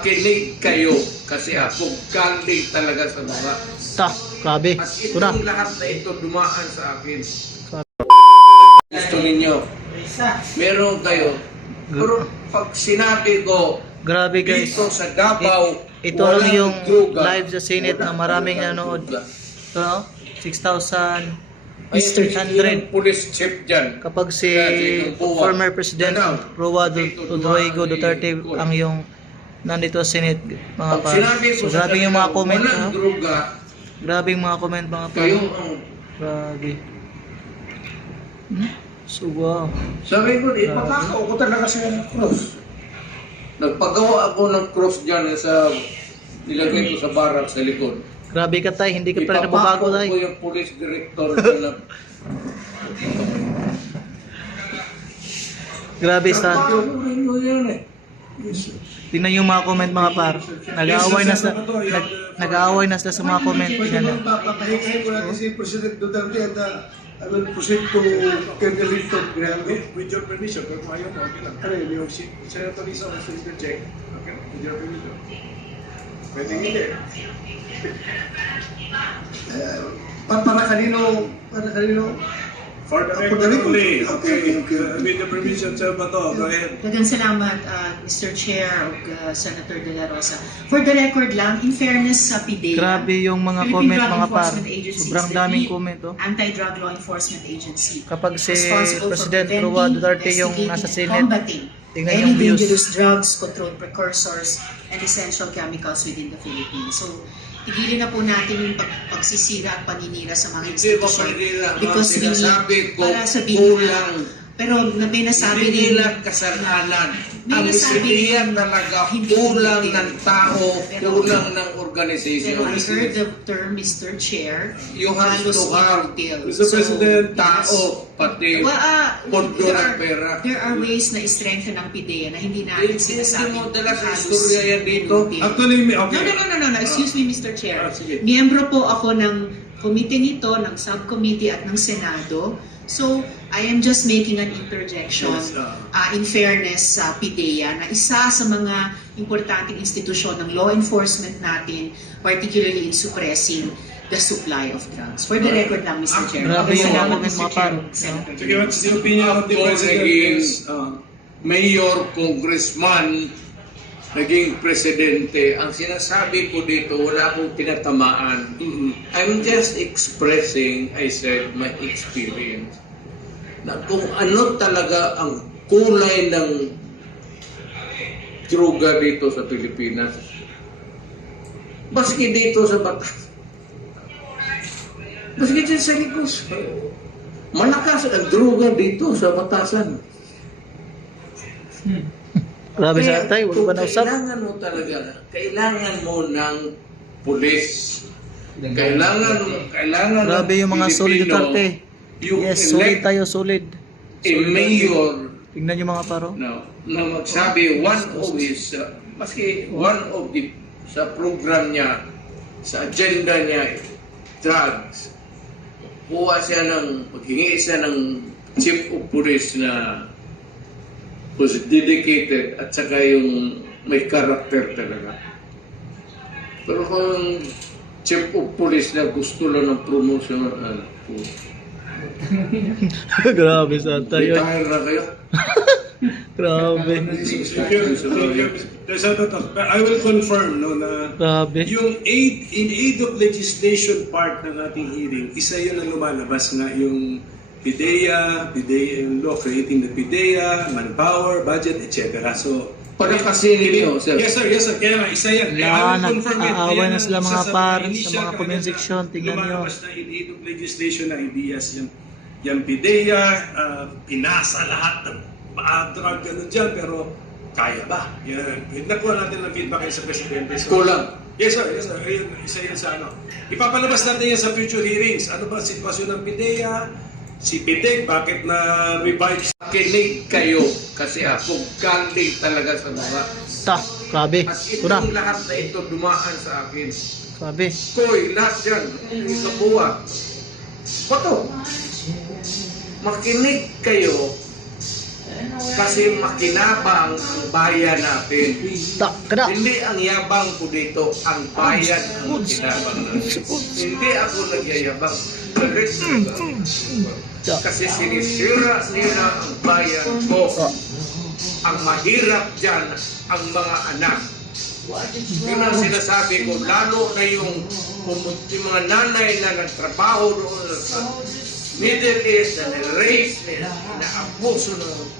Kinig kayo kasi ako galing talaga sa mga Grabe. at Ito na. itong lahat na ito dumaan sa akin. Gusto ninyo, meron kayo. Pero pag sinabi ko, Grabe guys. dito sa Davao, Ito lang walang yung droga. live sa Senate na maraming nanood. Ito, no? 6,000 Mr. 100. Police chief dyan. Kapag si Yan, former President Rodrigo Duterte ang yung nandito sa Senate, mga Pag par. sinabi ko So, sa grabe yung mga kanila, comment, walang no? droga, Grabe yung mga comment, mga par. kayo ang... Grabe. So, wow. Sabi ko, ipapakaw ko talaga siya ng cross. Nagpagawa ako ng cross dyan sa... Nilagay ko sa barak sa likod. Grabe ka, tay. Hindi ka pa rin nababago, Ipapakaw tay. ko yung police director na... Grabe sa... Ipapakaw ko rin mo yan eh. Tingnan yung mga comment, mga par. Nag-aaway na sila, nag-aaway na sila sa mga comment. Yan na. Papahingahin ko natin si President Duterte at I will proceed to Colonel Linton Graham. With your permission, kung ayaw mo, okay lang. Ano yun, yung Senator Lisa wants to interject. Okay, with your permission. Pwede hindi. para kanino, For the For record the record. only. Okay, okay. With the permission, Sir Bato, go ahead. Daghang salamat, Mr. Chair ug Senator De La Rosa. For the record lang, in fairness sa PIDEA, Grabe yung mga Philippine comment, Drug mga par. Enforcement Agency Sobrang is the daming lead comment, oh. Anti-Drug Law Enforcement Agency. Kapag si Responsible for President preventing, Roa Duterte yung investigating, nasa and Senate, combating tingnan any yung views. dangerous drugs, controlled precursors, and essential chemicals within the Philippines. So, tigilin na po natin yung pagsisira at paninira sa mga Hindi ba institusyon. pwede lang ang Because we need, sinasabi ko para sabihin kulang. pero may nasabi Hindi rin, lang kasalanan. May Ang nasabi PDEA rin, talaga hindi kulang hindi. ng tao, Pero- kulang ng pero organisasyon. I heard the term Mr. Chair, You have halos to have detail. Mr. President, Tao, pati Well, pondo ng pera. there are ways na i-strengthen ang PIDEA na hindi natin Hindi sinasabi. mo dala sa halos istorya yan dito. detail. Actually, okay. No. Excuse me, Mr. Chair. Sige. Miyembro po ako ng committee nito, ng subcommittee at ng Senado. So, I am just making an interjection Yes, in fairness sa PIDEA na isa sa mga importanteng institusyon ng law enforcement natin, particularly in suppressing the supply of drugs. For the record lang, Mr. Chair. Grabe yung Salamat, comment, Mr. mga Chair. par. Senator. Sige, what's the opinion of the Ako President? naging Yes. mayor, congressman, naging presidente. Ang sinasabi ko dito, wala akong tinatamaan. I'm just expressing, I said, my experience. Na kung ano talaga ang kulay ng droga dito sa Pilipinas. Maski dito sa batas. Maski dito sa Ligos. Malakas ang droga dito sa batasan. Grabe sa tay. Huwag ba na usap? Kailangan mo talaga, kailangan mo ng pulis. Kailangan Grabe yung mga solid Pilipino, Duterte. yung Yes, solid elect tayo, solid. a mayor Tingnan yung mga paro. na magsabi one of his, maski one of the, sa program niya, sa agenda niya, drugs. Maghingi siya ng chief of police na was dedicated at saka yung may character talaga. Pero kung chief of police na gusto lang ng promotion, Grabe sa tayo. retire na kayo. Grabe. I will confirm no, na Grabe. yung in aid of legislation part ng ating hearing, isa yun ang lumalabas nga yung PIDEA, yung law creating the PIDEA, manpower, budget, etc. So, Para kasi ninyo, sir. Yes sir. Kaya nga, isa yan. Kaya I will confirm it. nag-aaway Ayan na ang sila isa mga sa par, initial sa mga comment kagad na section. Tingnan nyo. lumalabas na in aid of legislation na ideas yung PIDEA, pinasa lahat ng drug ganun dyan, pero kaya ba? Yan. Nakuha natin ng feedback sa Presidente. So, Kulang. Yes sir. Ayun, isa yan sa ano. Ipapalabas natin yan sa future hearings. Ano ba ang sitwasyon ng PIDEA? Si PIDEC, bakit na revive? Kinig kayo kasi ako galing talaga sa mga Grabe. at Ito na. itong lahat na ito dumaan sa akin. Grabe. Koy, lahat yan, sa buwa. Bato, makinig kayo Kasi makinabang ang bayan natin. Kada. Hindi ang yabang ko dito, ang bayan ang makinabang natin. Hindi ako nagyayabang. Kasi sinisira nila ang bayan ko. Ang mahirap dyan, ang mga anak. Yun ang sinasabi ko, lalo na yung mga nanay na nagtrabaho doon sa Middle East, na nirape nila, na abuso ng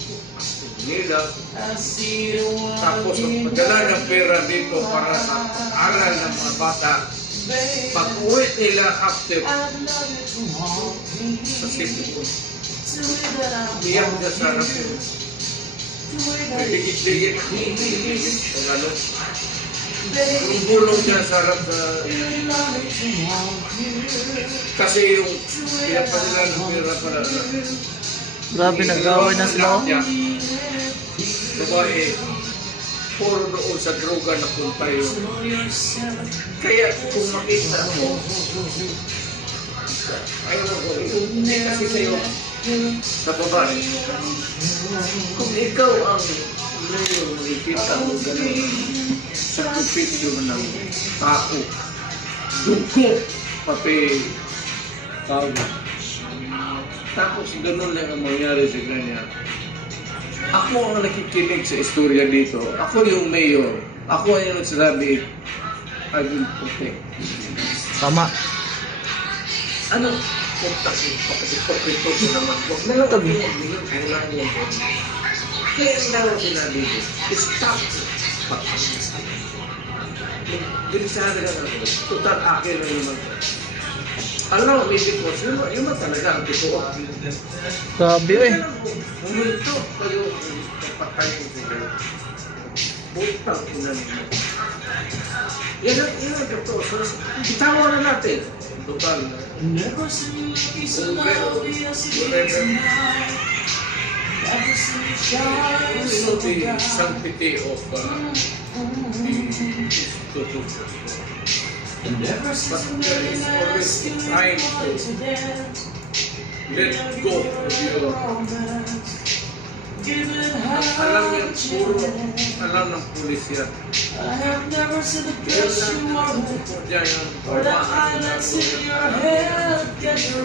nila. Tapos magdala ng pera dito para sa aral ng mga bata. Pag-uwi nila after sa city ko, iyak na sa harap ko. Pagigit-ligit. Kung ano. Yung bulong dyan sa harap na kasi yung pinapadala ng pera para Grabe, nag-away na sila. Oh. Babae, puro doon sa droga na punta yun. Kaya kung makita mo, ayaw mo, hindi kasi kayo sa babae. Kung ikaw ang ngayon makikita mo gano'n, sakripisyo ng tao, dugo, pati tao. Tapos gano'n lang ang mangyari sa kanya. Ako ang nakikinig sa istorya dito. Ako yung mayor. Ako yung nagsasabi, I will protect. Tama. Ano? Pagkasipokrito ko naman. Huwag na lang kami mag-inom. Kaya lang yung kaya ang dalang sinabi ko, stop. Bilisahan lang ako. Total akin na naman. Alam mo, hindi ko, yun na talaga ang totoo. Grabe eh. Huminto kayo, patay ko sila. Butang ina nila. Yan ang totoo. So, bitawan na natin. Total na. The sanctity of the institution. But there is always a time to let go of your alam yan, puro alam ng pulis yan. Yan lang, diyan yung